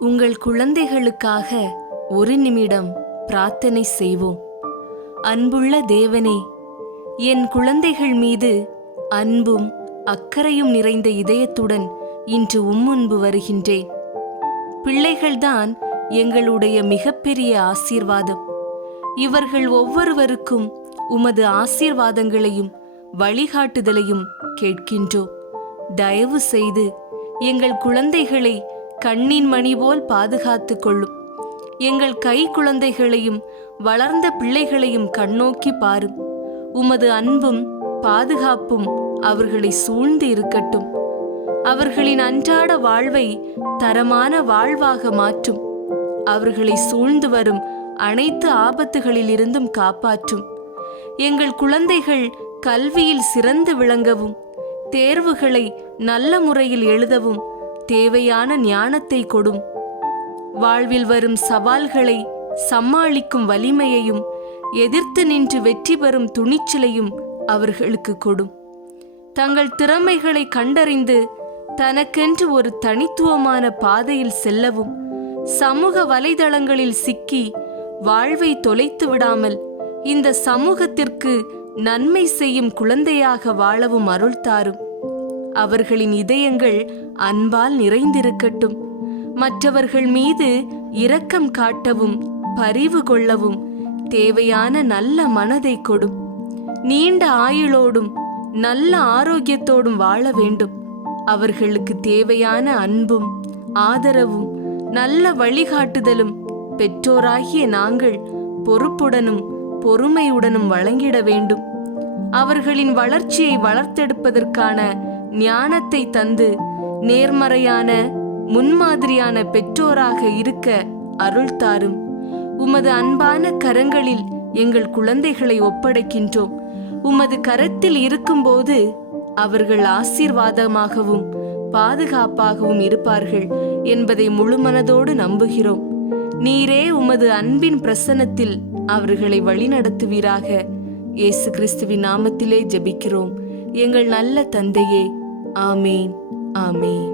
உங்கள் குழந்தைகளுக்காக ஒரு நிமிடம் பிரார்த்தனை செய்வோம். அன்புள்ள தேவனே, என் குழந்தைகள் மீது அன்பும் அக்கறையும் நிறைந்த இதயத்துடன் இன்று முன்பு வருகின்றேன். பிள்ளைகள்தான் எங்களுடைய மிகப்பெரிய ஆசீர்வாதம். இவர்கள் ஒவ்வொருவருக்கும் உமது ஆசீர்வாதங்களையும் வழிகாட்டுதலையும் கேட்கின்றோம். தயவு செய்து எங்கள் குழந்தைகளை கண்ணின் மணி போல் பாதுகாத்து கொள்ளும். எங்கள் கை குழந்தைகளையும் வளர்ந்த பிள்ளைகளையும் கண்ணோக்கி பாரும். உமது அன்பும் பாதுகாப்பும் அவர்களை சூழ்ந்து இருக்கட்டும். அவர்களின் அன்றாட வாழ்வை தரமான வாழ்வாக மாற்றும். அவர்களை சூழ்ந்து வரும் அனைத்து ஆபத்துகளிலிருந்தும் காப்பாற்றும். எங்கள் குழந்தைகள் கல்வியில் சிறந்து விளங்கவும், தேர்வுகளை நல்ல முறையில் எழுதவும் தேவையான ஞானத்தை கொடும். வாழ்வில் வரும் சவால்களை சமாளிக்கும் வலிமையையும், எதிர்த்து நின்று வெற்றி பெறும் துணிச்சலையும் அவர்களுக்கு கொடும். தங்கள் திறமைகளை கண்டறிந்து தனக்கென்று ஒரு தனித்துவமான பாதையில் செல்லவும், சமூக வலைதளங்களில் சிக்கி வாழ்வை தொலைத்து விடாமல் இந்த சமூகத்திற்கு நன்மை செய்யும் குழந்தையாக வாழவும் அருள் தாரும். அவர்களின் இதயங்கள் அன்பால் நிறைந்திருக்கட்டும். மற்றவர்கள் மீது இரக்கம் காட்டவும், பரிவு கொள்ளவும் தேவையான நல்ல மனதை கொடும். நீண்ட ஆயுளோடும் நல்ல ஆரோக்கியத்தோடும் வாழ வேண்டும். அவர்களுக்கு தேவையான அன்பும் ஆதரவும் நல்ல வழிகாட்டுதலும் பெற்றோராகிய நாங்கள் பொறுப்புடனும் பொறுமையுடனும் வழங்கிட வேண்டும். அவர்களின் வளர்ச்சியை வளர்த்தெடுப்பதற்கான ஞானத்தை தந்து நேர்மறையான முன்மாதிரியான பெற்றோராக இருக்க அருள் தாரும். உமது அன்பான கரங்களில் எங்கள் குழந்தைகளை ஒப்படைக்கின்றோம். உமது கரத்தில் இருக்கும்போது அவர்கள் ஆசீர்வாதமாகவும் பாதுகாப்பாகவும் இருப்பார்கள் என்பதை முழுமனதோடு நம்புகிறோம். நீரே உமது அன்பின் பிரசன்னத்தில் அவர்களை வழிநடத்துவீராக. இயேசு கிறிஸ்துவின் நாமத்திலே ஜெபிக்கிறோம் எங்கள் நல்ல தந்தையே. ஆமேன், ஆமேன்.